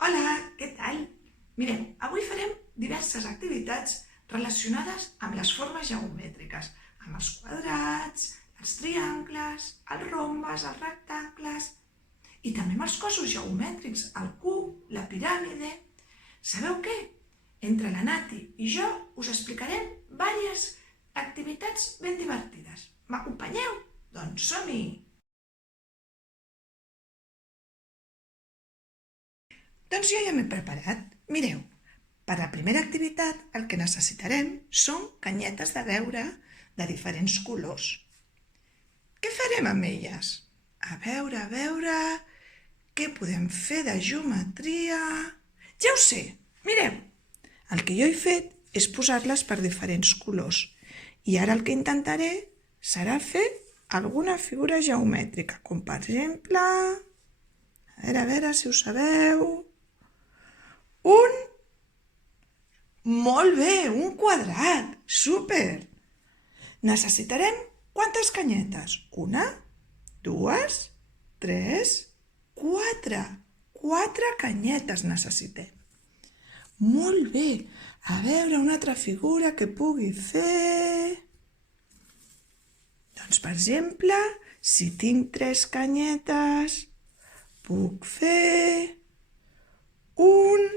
Hola, què tal? Mireu, avui farem diverses activitats relacionades amb les formes geomètriques, amb els quadrats, els triangles, els rombes, els rectangles i també amb els cossos geomètrics, el cub, la piràmide. Sabeu què? Entre la Nati i jo us explicarem diverses activitats ben divertides. M'acompanyeu? Doncs som-hi! Doncs jo ja m'he preparat. Mireu, per a la primera activitat el que necessitarem són canyetes de beure de diferents colors. Què farem amb elles? A veure, què podem fer de geometria? Ja ho sé, mireu, el que jo he fet és posar-les per diferents colors i ara el que intentaré serà fer alguna figura geomètrica, com per exemple, a veure si ho sabeu, molt bé, un quadrat, súper! Necessitarem quantes canyetes? Una, dues, tres, quatre. Quatre canyetes necessitem. Molt bé, a veure una altra figura que pugui fer. Doncs, per exemple, si tinc tres canyetes, puc fer un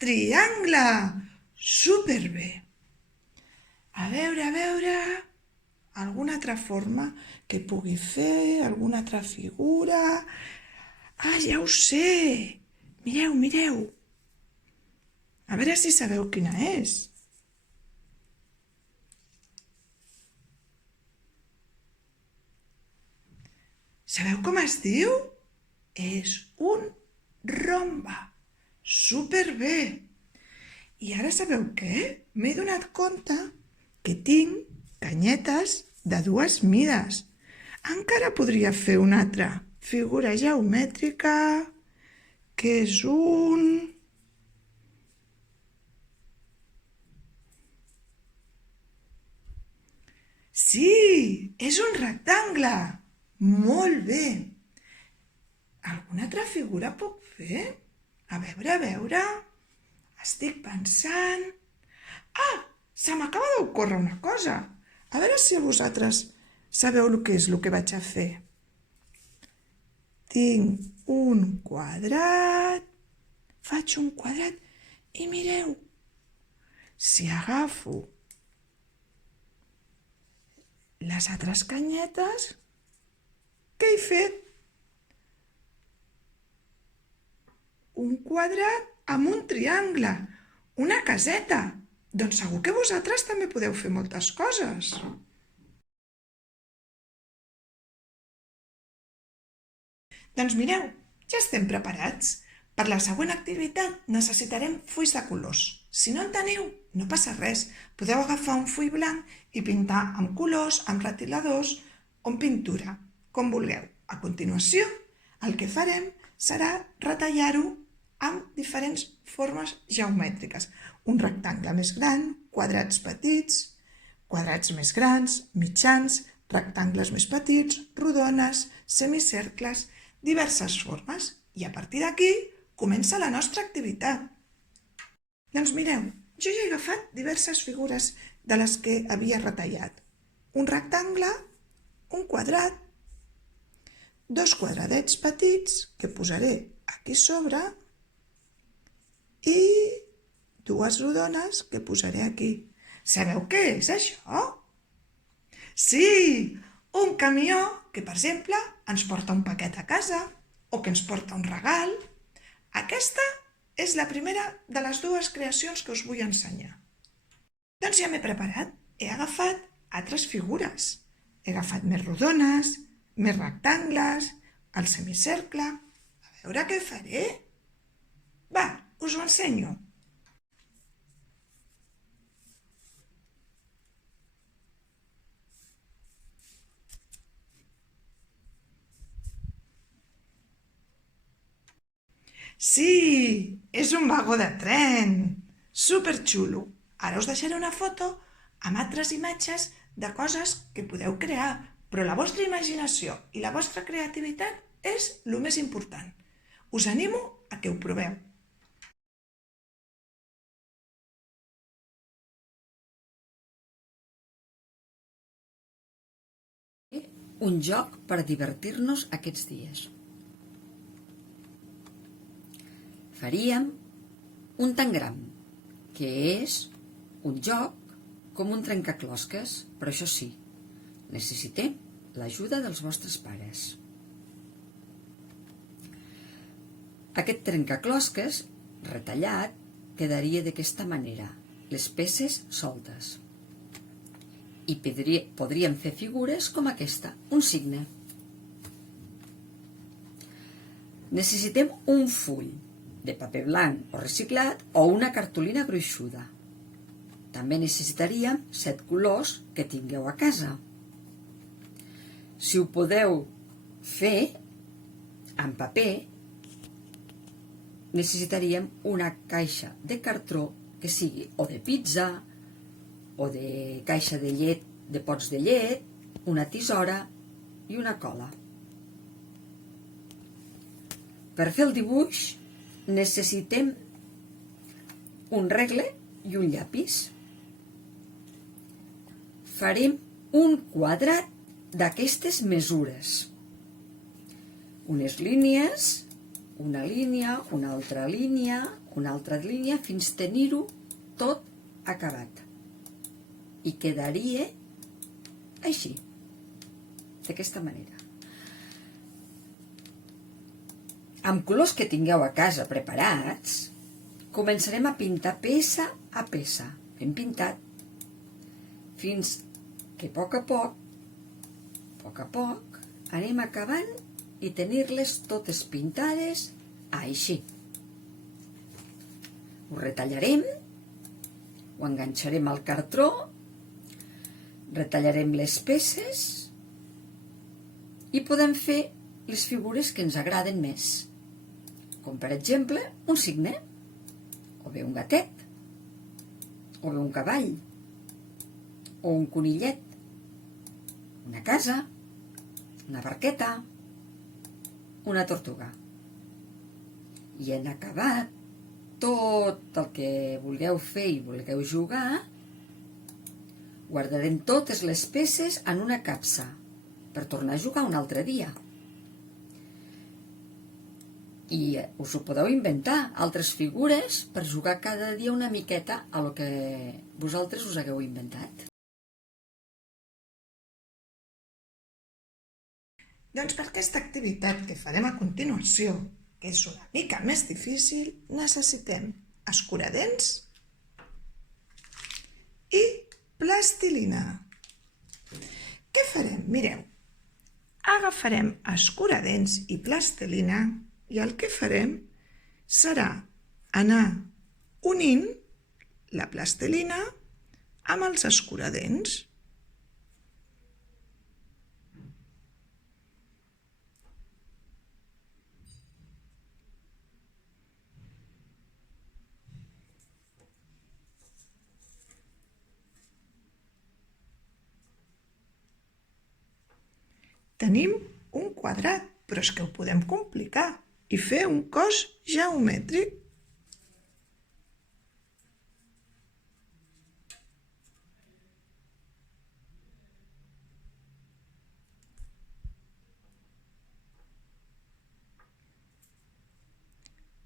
triangle. Superbé! A veure, alguna altra forma que pugui fer, alguna altra figura. Ah, ja ho sé! Mireu! A veure si sabeu quina és. Sabeu com es diu? És un rombe. Superbé! I ara sabeu què? M'he donat compte que tinc canyetes de dues mides. Encara podria fer una altra figura geomètrica, que és un... Sí, és un rectangle. Molt bé. Alguna altra figura puc fer? A veure... Estic pensant... Ah! Se m'acaba d'ocórrer una cosa. A veure si vosaltres sabeu el que és el que vaig a fer. Tinc un quadrat, faig un quadrat i mireu, si agafo les altres canyetes, què he fet? Un quadrat amb un triangle, una caseta. Doncs segur que vosaltres també podeu fer moltes coses. Doncs mireu, ja estem preparats. Per la següent activitat necessitarem fulls de colors. Si no en teniu, no passa res. Podeu agafar un full blanc i pintar amb colors, amb retiladors o amb pintura, com vulgueu. A continuació, el que farem serà retallar-ho amb diferents formes geomètriques. Un rectangle més gran, quadrats petits, quadrats més grans, mitjans, rectangles més petits, rodones, semicercles, diverses formes. I a partir d'aquí comença la nostra activitat. Doncs mireu, jo ja he agafat diverses figures de les que havia retallat. Un rectangle, un quadrat, dos quadradets petits que posaré aquí sobre i dues rodones que posaré aquí. Sabeu què és això? Sí, un camió que, per exemple, ens porta un paquet a casa o que ens porta un regal. Aquesta és la primera de les dues creacions que us vull ensenyar. Doncs ja m'he preparat. He agafat altres figures. He agafat més rodones, més rectangles, el semicercle. A veure què faré. Va, us ho ensenyo. Sí, és un vagó de tren. Superxulo. Ara us deixaré una foto amb altres imatges de coses que podeu crear, però la vostra imaginació i la vostra creativitat és el més important. Us animo a que ho proveu. un joc per divertir-nos aquests dies. Faríem un tangram, que és un joc com un trencaclosques, però això sí, necessitem l'ajuda dels vostres pares. Aquest trencaclosques retallat quedaria d'aquesta manera, les peces soltes. I podríem fer figures com aquesta, un signe. Necessitem un full de paper blanc o reciclat o una cartolina gruixuda. També necessitaríem 7 colors que tingueu a casa. Si ho podeu fer en paper, necessitaríem una caixa de cartró que sigui o de pizza o de caixa de llet, de pots de llet, una tisora i una cola. Per fer el dibuix necessitem un regle i un llapis. Farem un quadrat d'aquestes mesures. Unes línies, una línia, una altra línia, fins tenir-ho tot acabat. I quedaria així, d'aquesta manera. Amb colors que tingueu a casa preparats, començarem a pintar peça a peça, ben pintat, fins que a poc, anem acabant i tenir-les totes pintades així. Ho retallarem, ho enganxarem al cartró, retallarem les peces i podem fer les figures que ens agraden més, com per exemple un signe, o bé un gatet, o bé un cavall, o un conillet, una casa, una barqueta, una tortuga. I en acabat tot el que vulgueu fer i vulgueu jugar, guardarem totes les peces en una capsa per tornar a jugar un altre dia. I us ho podeu inventar, altres figures, per jugar cada dia una miqueta a lo que vosaltres us hagueu inventat. Doncs per aquesta activitat que farem a continuació, que és una mica més difícil, necessitem escuradents i plastilina. Què farem? Mireu, agafarem escuradents i plastilina i el que farem serà anar unint la plastilina amb els escuradents. Tenim un quadrat, però és que ho podem complicar i fer un cos geomètric.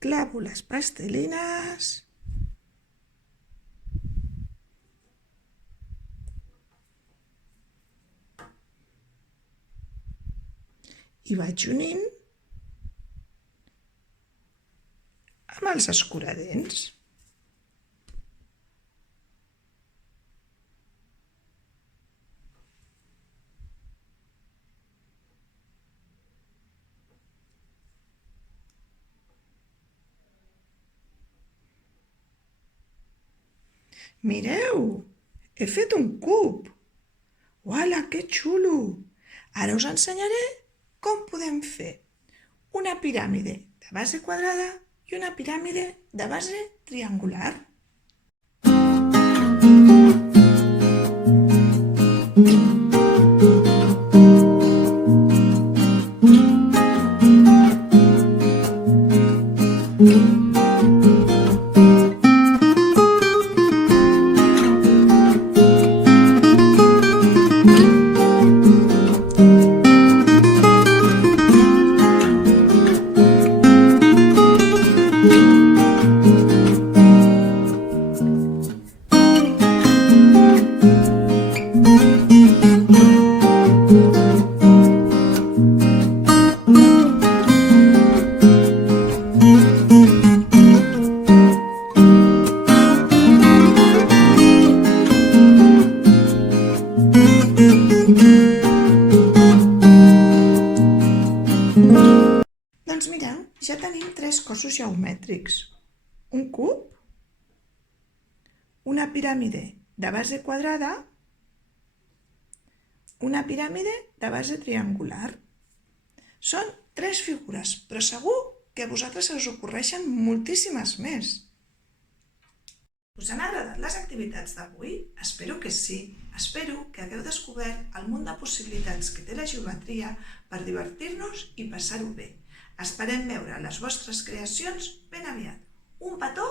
Clavo les pastelines i vaig unint amb els escuradents. Mireu, he fet un cub. Uala, que xulo! Ara us ensenyaré com podem fer una piràmide de base quadrada i una piràmide de base triangular. Doncs mireu, ja tenim 3 cossos geomètrics. Un cub, una piràmide de base quadrada, una piràmide de base triangular. Són 3 figures, però segur que a vosaltres us ocorreixen moltíssimes més. Us han agradat les activitats d'avui? Espero que sí. Espero que hagueu descobert el munt de possibilitats que té la geometria per divertir-nos i passar-ho bé. Esperem veure les vostres creacions ben aviat. Un petó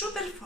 superfort!